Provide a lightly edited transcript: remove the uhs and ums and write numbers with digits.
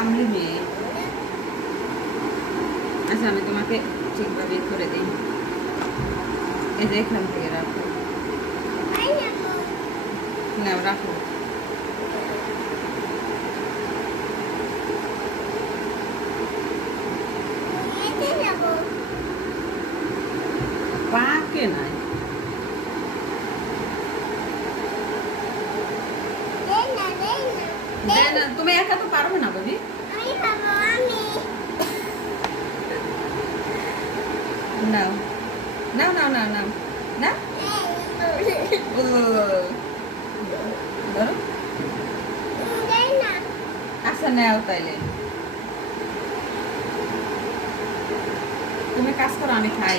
কামলি মেয়ে। আচ্ছা আমি তোমাকে ঠিকভাবে করে দিই। এই যে এখান থেকে রাখো, না রাখো। পাকে নাই, তুমি একা তো পারবে না বাবি। নাও নাও নাও নাও নাও না, ধরো। আচ্ছা নাও তাইলে, তুমি কাজ করো আমি খাই।